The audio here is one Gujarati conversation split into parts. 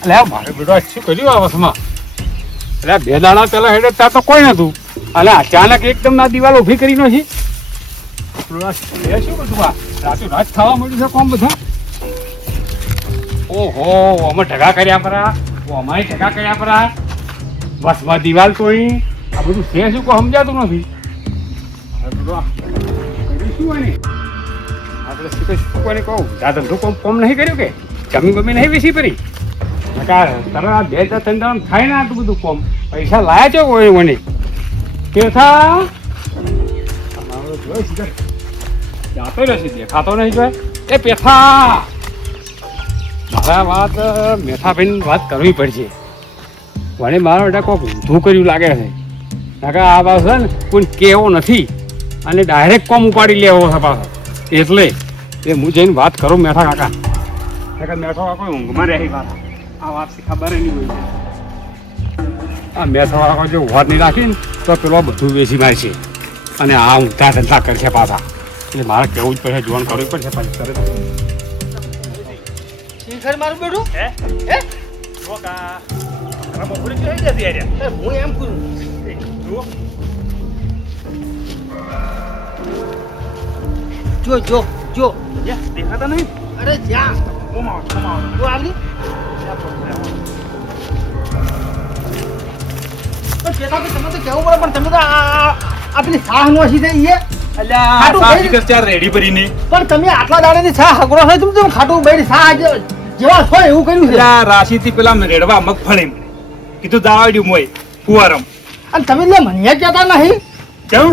એટલે મારે બેટો શું કર્યું આ વસમાં? એટલે 2 દાડા પેલા હેડે ત્યાં તો કોઈ નતું અને અચાનક એકદમ ના દિવાલ ઊભી કરી નાખી. શું બધું આ રાતે રાત થવા મળ્યું છે કોમ બધા? ઓહો અમે ઢગા કર્યા પરા, અમારે ઢગા કર્યા પરા, વસમાં દિવાલ તોડી. આ બધું છે શું કોઈ સમજાતું નથી. શું હોય ને આપણે શું કોને કહું આ ધંધો કોમ નહીં કર્યું કે જમીન બમી નહીં વેચી પડી? તારે આ 2-3 દાડા થાય ને આટલું બધું કોમ પૈસા લાયા છે કોઈ મને પેથા જાતો રહેશે દેખાતો નહીં જોય એ પેથા. મારા વાત મેથાભાઈની વાત કરવી પડશે. મને મારા બેટા કોઈક ઊંધું કર્યું લાગે છે. કાકા આ વાત છે ને કોઈ કહેવો નથી અને ડાયરેક્ટ કોમ ઉપાડી લેવો છે પાછો. એટલે એ હું જઈને વાત કરું મેઠા કાકા. મેઠો કાકો ઊંઘમાં રહી વાત આ વાતથી ખબર નહીં હોય. આ મેઠો કાકો જો વાત નહીં રાખીને તો પેલો બધું વેચી મારશે અને આ ઊંધા ધંધા કરશે પાછા. એટલે મારે કહેવું જ પડશે, જોવાનું કરવું પડશે પાછી તરત. મારું બેઠું હે હું એમ કરું જો જો જો દેખાતા નહીં. અરે જ્યાં તું આવલી તમે તો કેવું પડે પણ તમે તો આ પેલી સાહ નો હસી થઈ રેડી ભરીને પણ તમે આટલા દાડે છા હગરો હોય તમે ખાટું બેડી છા જેવા છો એવું કર્યું છે. રાશિ થી પેલા રેડવા મગફળી કીધું દાવાડ્યું મોય ફુવારમ. અને તમે એટલે મને કહેતા નહીં કેમ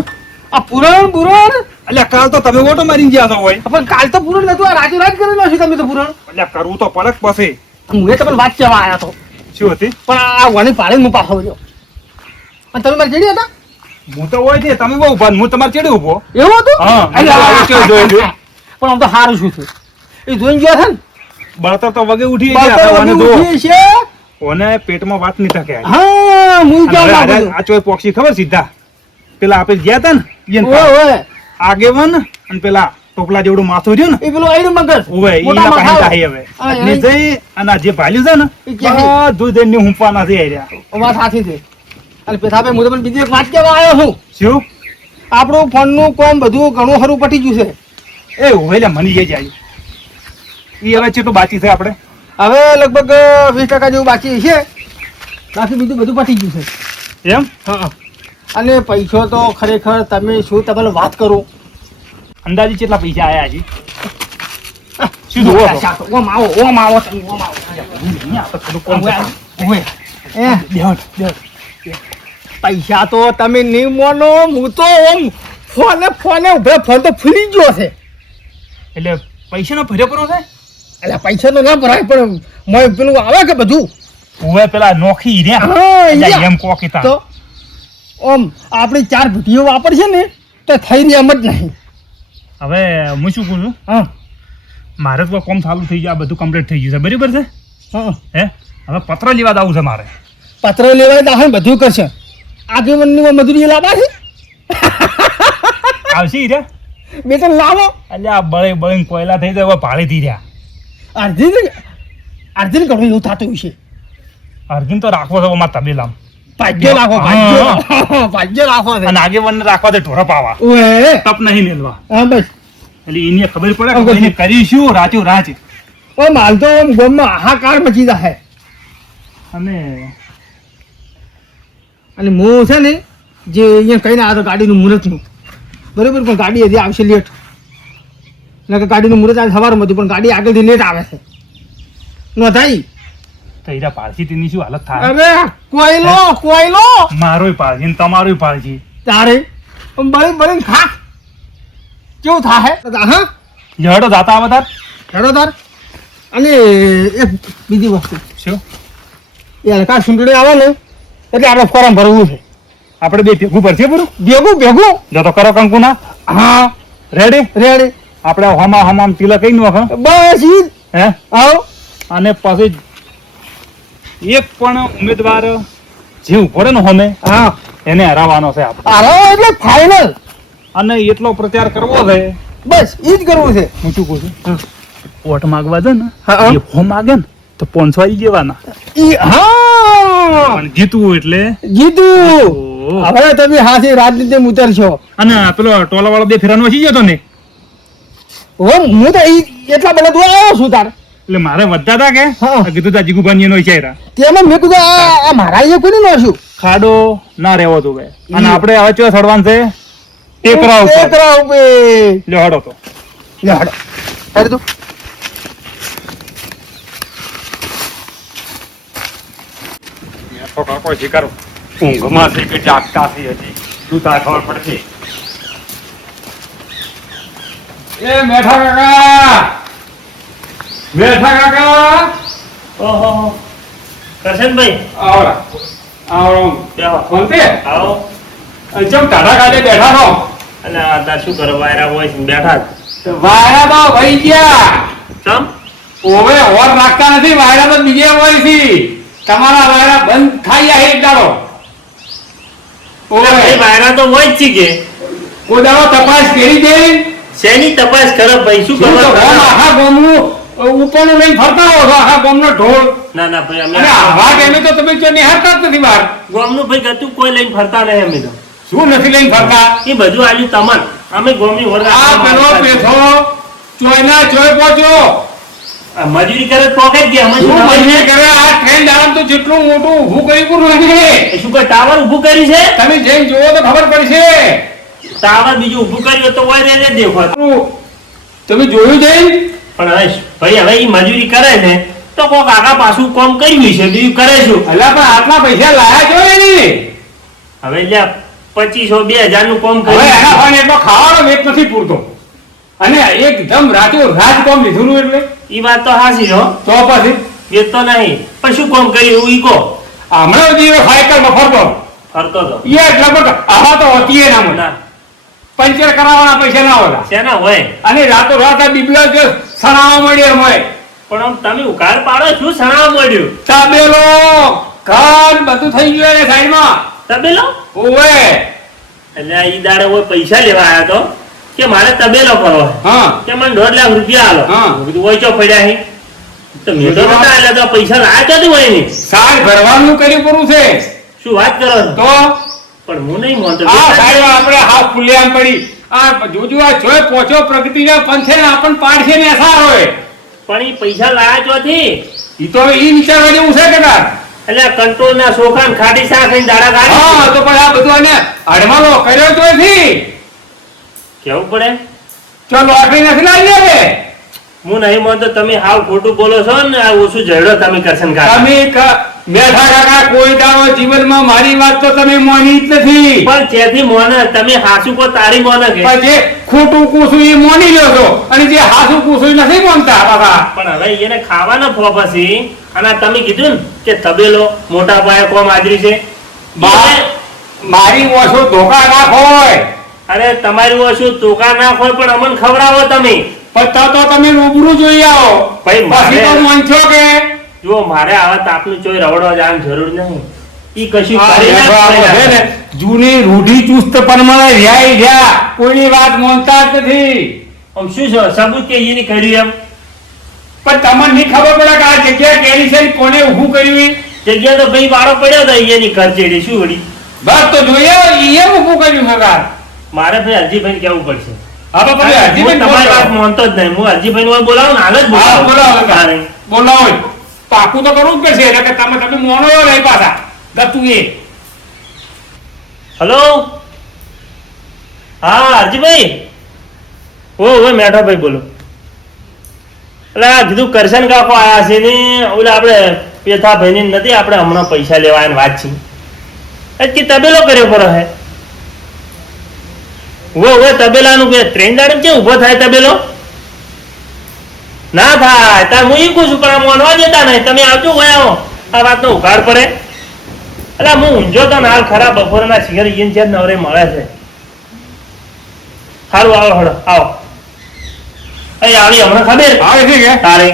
આ પુરણ પુરણ એટલે કાલ તો તમે ઓટો મારી ગયા હોય. પણ કાલ તો પુરણ નતું આ રાતે રાત કરી નાખ્યું તમે તો પુરણ. એટલે કરવું તો પડક પછી હું એ તમને વાત કહેવા આવ્યા તો શું હતી પણ આ વણી પાડે હું પાછો ગયો અને તમે મારી જેડી હતા. હું તો હોય છે તમે બહુ ઉભા હું તમારે ચેડે ઉભો. એવું હતું પણ આમ તો સારું શું છે એ જોઈને ગયો છે ને બળતર તો વગે ઉઠી છે ઓને પેટમાં વાત નહીં থাকে. હા હું આ ચોય પોક્ષી ખબર સીધા પેલા આપણે ગયા હતા ને આગેવન અને પેલા ટોપલા જેવડું માથું રહ્યું ને એ પેલું આઈડું મગર ઓવે ઈના પાસે જાય હવે ને જઈ અને જે ભાલ્યું છે ને બધું જઈને હુંપવાના છે આર્યા વાત સાચી છે. અને પેથાભાઈ હું તમને બીજી એક વાત કહેવા આવ્યો છું. શું આપણું ફોનનું કામ બધું ઘણું ખરું પટી ગયું છે. એ ઓવે લે મની જાય એ હવે કેટલું બાકી છે આપણે? હવે લગભગ 20% જેવું બાકી છે. બાકી બીજું બધું પટી ગયું છે એમ. હા અને પૈસો તો ખરેખર તમે શું તમને વાત કરું અંદાજે કેટલા પૈસા આયા છે? શું જોવો છો? ઓમ આવો તમે ઓમ આવો પૈસા તો તમે નહીં માનો હું તો ઓમ ફોને ઉભે ફોન તો ફૂલી ગયો છે. એટલે પૈસાનો ભર્યો પડો છે? એટલે પૈસા તો ના ભરાય પણ મેં પેલું આવે કે બધું ઓવે પેલા નોખી રહ્યા એમ કોકીતા તો ઓમ આપણી 4 ભીટીઓ વાપરશે ને તો થઈ રહી એમ જ નહીં. હવે હું શું કહું છું હા મારે તો કોમ ચાલુ થઈ ગયું, આ બધું કમ્પ્લીટ થઈ ગયું છે બરાબર છે. હા હે હવે પત્ર લેવા જવું છે મારે. પત્ર લેવાય દાખલ બધું કરશે. આગેવાનની મજૂરી લાવવા છે આવશે રે બે તો લાવો એટલે આ બળે કોયલા થઈ જાય ભાડે થઈ રહ્યા. અર્જુન ઘણું એવું થતું છે. અર્જુન તો રાખવો છે મારા તબેલામ ભાગ્ય રાખો ભાગ્ય રાખો અને આગેવાનને રાખવા દે ઢોરો પાવા તપ નહીં મેલવા. હા બસ એટલે એને ખબર પડે કે એને કરીશું રાચું રાચ. ઓ માલ તો ગામમાં હાહાકાર મચી જાય. અને હું છે ને જે અહીંયા કહીને આવ્યો ગાડીનું મુહૂર્તનું બરાબર પણ ગાડી હજી આવશે લેટ. એટલે કે ગાડીનું મુહૂર્ત આજે સવારમાં હતું પણ ગાડી આગળથી લેટ આવે છે ન થાય તો એરા પાળજી તેની શું હાલત થાય? અરે કોયલો મારોય પાળજી ને તમારોય પાળજી તારે બળી ખા કેવું થાય? હા ઝડો જાતા આવે તાર હેડો તાર. અને એક બીજી વસ્તુ શું એ હલકા સુંટડી આવે ને એટલે આપણે ફોર્મ ભરવું છે. આપણે બે ભેગું ભરશે પૂરું ભેગું જો તો કરો કંકુના. હા રેડી આપણે હમામ તિલક કઈ નો બસ હે આવો. અને પછી એક પણ ઉમેદવાર જે ઉભો રહે ને હોમે હા એને હરાવવાનો છે આપણે. હરાવો એટલે ફાઇનલ. અને એટલો પ્રચાર કરવો છે બસ ઈ જ કરવું છે. હું શું કહું છું વોટ માંગવા છે ને હા. એ ફોર્મ માગે ને તો 500 આવી જવાના. હા પણ જીતવું એટલે જીતું. ઓહો. હવે તમે હાથી રાજનીતિ ઉતરશો. અને પેલો ટોલા વાળો 2 ફેરાનો વસી ગયો તો ને, હું તો એટલા બધા તું આવ્યો છું તાર એટલે મારે વધતા હતા કે હા. કીધું તા જીગુભાઈ એનો વિચાર્યા તેમાં મેં કીધું આ મારા અહીંયા કોઈ નોશું ખાડો ના રહેવો તો ભાઈ. અને આપણે હવે ચો સડવાનું છે ટેકરા ઉપર. ટેકરા ઉપર લ્યો હડો તો. લે હાડો હાડ તું તો કાકો શિકાર ઊંઘમાં છે કે જાગતા છે હજી શું તાર ખબર પડશે. એ મેઠા કાકા, મેઠા કાકા, ઓહો કરશનભાઈ આવડા આવડો બેહો. કોણતે આવો ચમ ટાટા કાઢે બેઠા છો. અને આ તાર શું કરો વાયરા હોય છે ને બેઠા વાયરા તો વહી ગયા. ચમ ઓવે ઓર રાખતા નથી. વાયરા તો બીજે હોય છે. તમારા વાયરા બંધ થઈ ગયા એક દાડો. ઓવે ભાઈ વાયરા તો હોય જ છે કે કોઈ દાડો તપાસ કરી દે. શેની તપાસ કરો ભાઈ શું શું તો કરવા ગામ આખા ગામનું ઉપરનું લઈને ફરતા હો છો આખા ગામનો ઢોળ. ના ના ભાઈ અમે અને આવા ટાઈમે તો તમે જો નિહાળતા જ નથી બહાર. ગોમનું ભાઈ ગતું કોઈ લઈને ફરતા નહીં અમે તો શું નથી લઈને ફરતા? એ બધું આલ્યું તમન અમે ગોમની વર આ પેલો પેથો ચોયના ચોય પહોંચ્યો. મજૂરી કરે તો પોકે જ ગયા અમે શું શું મહિને કરે આ ટ્રેન દાડમ તો જેટલું મોટું ઊભું કરી પૂરું નથી. શું કોઈ ટાવર ઊભું કર્યું છે તમે જઈને જોવો તો ખબર પડશે. ટાવર બીજું ઊભું કર્યું હોય તો હોય રે દેખો તમે જોયું જઈને? પણ હવે ભાઈ હવે એ મજૂરી કરે ને તો કોક આગા પાછું કામ કર્યું છે બીજું કરે શું અલા પણ આટલા પૈસા લાયા છો એની. હવે જ્યાં 2500-2000 નું કામ હવે એના કર્યું ફાને એટલો ખાવાનો વેત નથી પૂરતો. અને એકદમ રાતો રાત કામ લીધું એટલે એ વાત તો હાસી હો તો પછી એ તો નહીં પણ શું કામ કર્યું એવું ઈ કહો હમણાં સુધી સાયકલમાં ફરતો ફરતો તો એ લગભગ આવા તો હોતી ના મળે. ના પંચર કરાવવાના પૈસા ના હોતા. શેના હોય અને રાતો રાત આ બીબીઓ જે સણાવા મળ્યો હોય પણ આમ તમે ઉઘાડ પાડો શું સણાવા મળ્યું તાબેલો કાન બધું થઈ ગયું એને સાઈડમાં. તબેલો ઓવે એટલે આ ઈ દાડે હોય પૈસા લેવા આવ્યા તો કે મારે તબેલો કરવો છે. હા કે મને 1.5 લાખ રૂપિયા આલો હા. મેં કીધું હોય ચો પડ્યા હી તો મેં તો નતા આલ્યા તો પૈસા લાયા ક્યાંથી હોય નહીં સાલ ભરવાનું કર્યું પૂરું છે શું વાત કરો છો તો પણ હું નહીં માનતો આ સાઈડમાં આપણે હાવ ખુલ્લે આમ પડી આ જોજો આ જોઈ પહોંચો પ્રગતિના પંથે ને આપણ પાડશે ને અસાર હોય. પણ ઈ પૈસા લાયા ચોથી ઈ તો હવે ઈ વિચારવા જેવું છે કે ના? એટલે કંટ્રોલ ના સોફા ને ખાટી શાક ને દાડા કાઢી હા તો પણ આ બધું આને અડમાલો કર્યો તો નથી. કેવું પડે ચલો આખરી નથી લાવી લે. હું નહીં માનતો તમે હાવ ખોટું બોલો છો ને આ ઓછું ઝઘડો તમે કરશન કાઢો તમે મેઠા કાકા કોઈ દાડો જીવનમાં મારી વાત તો તમે માની જ નથી. પણ જેથી મોને તમે હાસુ કો તારી મોને કે પણ જે ખોટું કૂસું એ માની લ્યો છો અને જે હાસું કૂસું એ નથી માનતા બાબા. પણ હવે એને ખાવાના ફોપસી અને તમે કીધું ને કે તબેલો મોટા પાયે કોમ હાજરી છે મારી ઓછો ધોકા ના હોય અરે તમારી ઓછું ટોકા ના હોય પણ અમને ખવડાવો તમે પણ તો તમે રૂબરૂ જોઈ આવો ભાઈ, પછી તો મારે- માનશો કે જો મારે આવા તાપનું ચોય રવડવા જવાની જરૂર નહીં ઈ કશું આ કરી ના લેખો છે ને, જૂની રૂઢી ચુસ્ત પરમાણે રહ્યા રહ્યા કોઈની વાત માનતા જ નથી. આમ શું છે સબૂત કે એની કર્યું એમ પણ તમને નહીં ખબર પડે કે આ જગ્યા કેરી છે ને કોને ઊભું કર્યું એ? જગ્યા તો ભાઈ વાળો પડ્યો તો એની ખર્ચેડી શું વળી બસ તો જોઈએ એ ઊભું કર્યું સરકાર. મારે ભાઈ હરજીભાઈ કેવું પડશે હા તો પછી હું હરજીભાઈ તમારી વાત બોલાવો. માનતો જ નહીં હું હરજીભાઈ ને બોલાવું ને હાલ જ હા, બોલાવો તારે. બોલાવો પાકું તો કરવું જ પડશે એટલે કે તમે મોનો નહીં પાછા દત્તુ એ. હલો હા હરજીભાઈ ઓ મેઠાભાઈ બોલો એટલે આ કીધું કરશન કાકો આયા છે ને ઓલા આપણે પેથાભાઈ ની નથી આપણે હમણાં પૈસા લેવા આવીને વાત છે એ કે તબેલો કર્યો ખરો હે તબેલાનું કે ટ્રેન દાડે છે ઊભો થાય તબેલો ના થાય તાર હું ઈ કહું છું પણ આ માનવા દેતા નહીં તમે આવજો હોય આવો આ વાતનો ઉઘાડ પડે એટલે હું ઊંઝો તો હાલ ખરા બપોરના શિખર ઈન છે નવરે મળે છે સારું આવો હળો આવો અહીં આવી હમણાં ખબર આવે છે કે તારે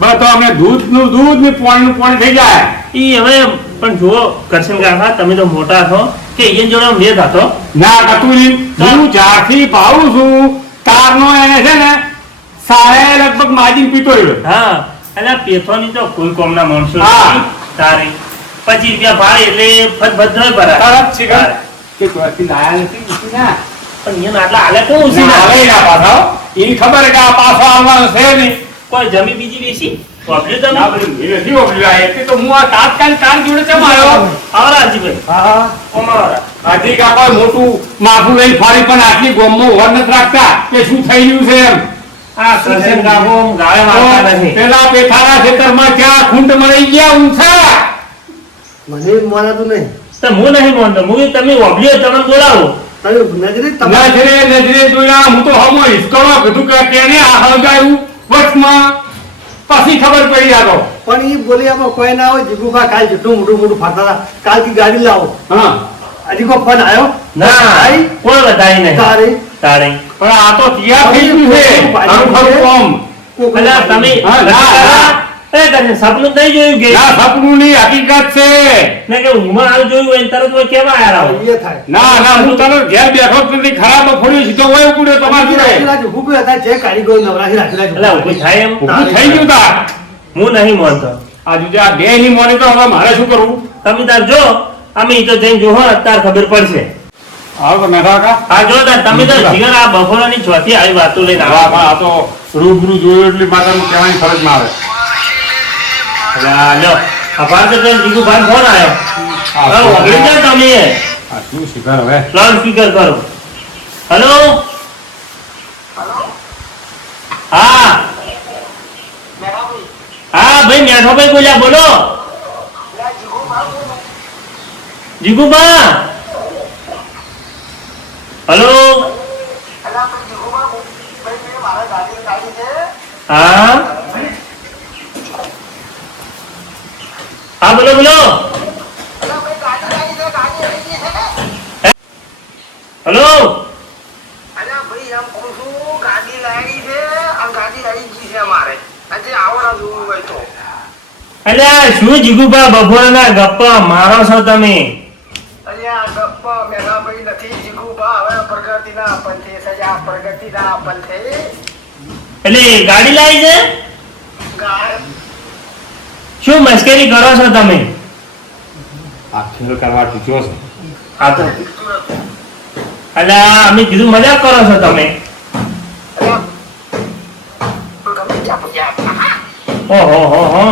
બસ તો અમે દૂધનું દૂધ ને પાણીનું પાણી થઈ જાય. ઈ હવે પણ જુઓ કરશન કાકા તમે તો મોટા છો કે ઈન જોડે મેદ હતો ના કતુરી હું જ્યારથી ભાવું છું તારનો એને છે ને સારે લગભગ માજીને પીતો રહ્યો. હા અલ્યા પેથોની તો કોઈ કોમના માણસો હા. નથી. તારી 25 રૂપિયા ભાડે એટલે ફટ નહીં ભરાય. તરત શીખર કે ત્યાંથી લાયા નથી ઉઠીના. પણ એને આટલા હાલે કેવું ઉછી ના, ના? લઈ ના પાછો. એની ખબર છે કે આ પાછો આવવાનો છે નહીં. કોઈ જમી બીજી વેચી? વાપર્યું તમે? ના, બધી એ નથી વાપર્યું. આ એટલે તો હું આ તાત્કાલિક તાર જોડે ચમ આવ્યો. આવરા હાજીભાઈ. હા. અમારા. આથી કાં કોઈ મોટું માથું લઈને ફરી પણ આટલી ગોમમાં ઓર નથી રાખતા કે શું થઈ ગયું છે એમ. આ કરશન કાકો ગાળે મારતા તો નથી. પેલા પેથાના ખેતરમાં ક્યાં ખૂંટ મળી ગયા ઊંચા. મને માનાતું નહીં. તો હું નહીં માનતો. હું તમે વાપર્યું તમને બોલાવો. નજરે નજરે જોયા હું તો હમો હિસકાવા કીધું કે તેને આ હળગાયું વચમાં પછી ખબર પડી આ તો. પણ એ બોલી આમાં કોઈ ના હોય જીગુભા કાલ જેટલું મોટું મોટું ફરતા હતા કાલ કી ગાડી લાવો હા હજી કોઈ ફોન આવ્યો ના આઈ? કોઈ વધારી નહીં. તારે તારે. પણ આ તો તૈયાર થઈ ગયું છે આનું ખરું કોમ. અલા તમે હા, ના. એ કરશન સપનું નહીં જોયું કે? ના સપનું નહીં હકીકત છે. મેં કે ઊંઘમાં હાલ જોયું હોય ને તરત હોય કેવા આયા રાવ? એ થાય ના ના હું તને ઘેર બેઠો જ નથી ખરાબ ફોડ્યો સીધો હોય ઉપડ્યો તમારી જોડે. ઊભું હતા જે કારીગરો નવરાશી રાખી અલા ઊભું થાય એમ? ઊભું થઈ ગયું તાર. હું નહીં માનતો. આ જુદે આ બે ની મોની તો હવે મારે શું કરવું. તમે તાર જો અમે ઈ તો જઈને જોહો અત્યારે ખબર પડશે. હાલ તો મેઠા કા. હા જો તાર તમે તો જીગર આ બપોરાની ચોથી આવી વાતો લઈને હા આવો. પણ આ તો રૂબરૂ જોયું એટલે માતાનું કહેવાની ફરજમાં આવે. અલા લ્યો આ ભારત ટ્રેન જીગુ ભાઈ ફોન આવ્યો. હા વગડી જાય તમે આ શું શીખર હવે. લાઉડ સ્પીકર કરો. હેલો હા હા ભાઈ મેઠો ભાઈ બોલ્યા બોલો. જીગુબા હેલો હા હા બોલો બોલો. હેલો અલ્યા શું જીગુબા બપોરના ગપ્પા મારો છો તમે? એટલે ગાડી લાવી છે? શું મસ્કરી કરો છો તમે? આ ખેલ કરવા ટૂંચ્યો છે. આ તો અલ્યા અમે કીધું મજાક કરો છો તમે? ઓહો હો હો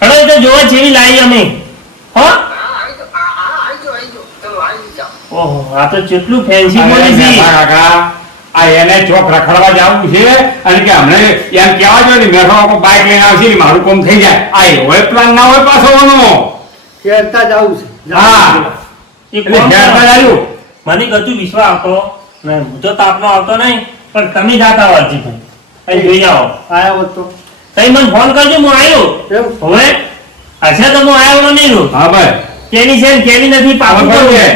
હેડો એ તો જોવા જેવી લાવી અમે. હો ઓહો આ તો કેટલું ફેન્સી અરે બોલી છે. મેઠા કાકા, આ એને ચોક રખડવા જવું છે અને કે હમણે એમ કહેવા જોઈએ ને મેઠો આખો બાઈક લઈને આવશે ને મારું કામ થઈ જાય. આ એવો પ્લાન ના હોય પાછો એનો. હેરતા જવું છે હા એ એટલે કોણ ઘેર કરો? આવ્યું. મને કશું વિશ્વાસ આવતો નહીં. હું તો તાપનો આવતો નહીં પણ તમે જાતા હો અરજીભાઈ અહીં જોઈ આવો. આયા હોત તો તમે મને ફોન કરજો હું આવ્યો. એમ હવે હશે તો હું આવ્યો નહીં રહું. હા ભાઈ કેની છે ને કેની નથી પાકું ખબર કરવું છે.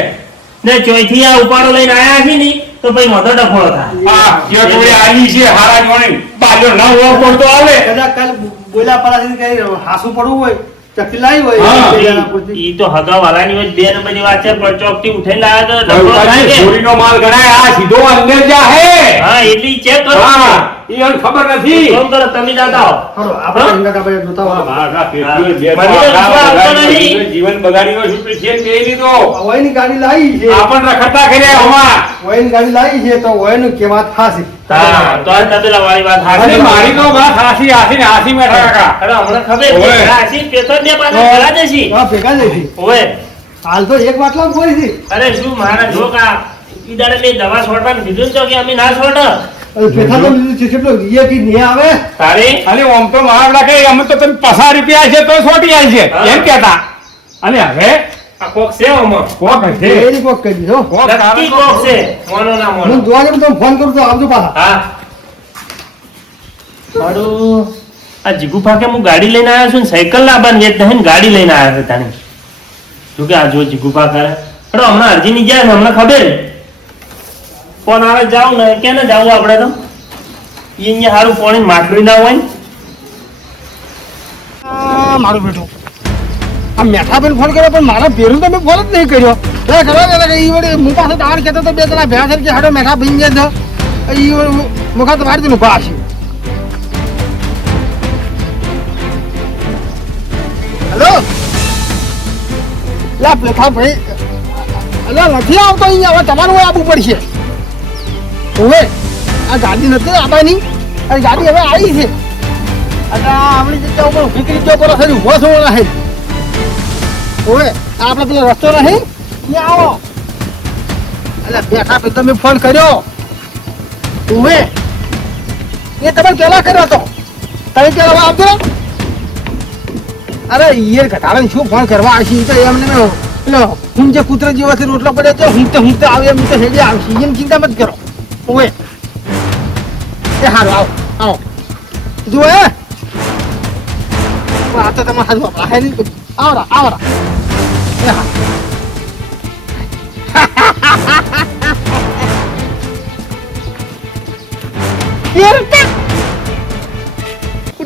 ને ચોથી આ ઉપાડો લઈને આયા છે ને તો પછી મોટો ડફોળો થાય. હા જે જોડે આવી છે હારા જોડે બાલ્યો ન હોવો પડતો આવે. કદાચ કાલ બોલ્યા પરાથી કઈ હાસું પડવું હોય ચકલી લાવી હોય હા. બે જણા પૂરતી. ઈ તો હગા વાલાની હોય બે નંબરની વાત છે પણ ચોકથી ઉઠાઈને લાવ્યા તો ડફોળો થાય કે? ચોરીનો માલ ગણાય. આ સીધો અંદર જાહે. હા એટલી ચેક કરો. હા ઈ એને ખબર નથી. ફોન કરો તમે જાતા હો. ખરો આપણે ગંગા કાપા જોતા હોય મારા પેટીએ બે મને તો વિશ્વાસ આવતો બગાડી નથી. જીવન બગાડીનો શું છે બે લીધો. વયની ગાડી લાવી છે આપણ રખડતા કર્યા હમણાં. વયની ગાડી લાવી છે તો વયનું કેવાત થાશે હા તો આ તબેલા વાળી વાત અરે હાચી. મારી તો વાત હાસી હાસી ને હાસી મેઠા કાકા. અરે હમણાં ખબર છે ઓવે. હાચી પેથર ને પાછા ભરા જશી. હા ભેગા જઈશી ઓવે હાલ તો એક બાટલા ફોડી છે અરે શું મારા જોકા ઈ દાડે મેં દવા છોડવાનું કીધું ને તો કે અમે ના છોડ. પેથા તો લીધું છે કેટલો એ કી નહીં આવે તારે અને આમ તો મારા લાગે અમે તો તમે 50 રૂપિયા છે તો છોટી આવી છે હા. એમ કહેતા. અને હવે આ કોક છે આમાં. કોક હશે. એની કોક કરી દીધો કોક નક્કી કારણ કોક તો- છે મોનો ના હું મોનો. જોવા તમે ફોન કરું તો આવજો પાછા હા મારું આ જીગુ ફાકે હું ગાડી લઈને આવ્યો છું ને સાયકલ લાવવાની વેચ નહીં ને ગાડી લઈને આવ્યો છે તાણી. જો કે આ જો જીગુ ફા કરે હેડો હમણાં અરજી ની જાય છે હમણાં ખબર ફોન આવે જાવ ને ક્યાં ને જાવું આપણે તો ઈ અહીંયા સારું પાણી માટલું ના હોય ને. મારું બેટું આ મેઠા બેન ફોન કર્યો પણ મારા પેરું તમે ફોન જ નહીં કર્યો એ ખબર કે ઈ વળી હું પાસે દાણ કહેતો તો બે જણા ભેગા થઈને કે હાડો મેઠા ભીંગ છે ઈ મુખા તો મારી દીધું પાછી લા પેથા ભાઈ અલા નથી આવતો અહીંયા હવે તમારું આવવું પડશે હવે આ ગાડી નથી આવવાની આ ગાડી હવે આવી છે એટલે આપણી જગ્યા ઉપર ફીકરી જગ્યા પર થયું ઉભો થવો રહે હવે આપણે પેલો રસ્તો નહીં ત્યાં આવો એટલે બેઠા પછી તમે ફોન કર્યો હવે એ તમે પેલા કર્યો હતો તમે પેલા આવતો અરે યાર ઘટાડે શું ફોન કરવા આવશે તો એમને પેલો હું જે કૂતરા જેવાથી રોટલો પડ્યો તો હું આવે એમ તો હેડે આવશે એમ ચિંતા મત કરો ઓએ એ હારું આવો આવો જુઓ આ તો તમારે હારું આપણા હે નહીં આવરા એ હા યાર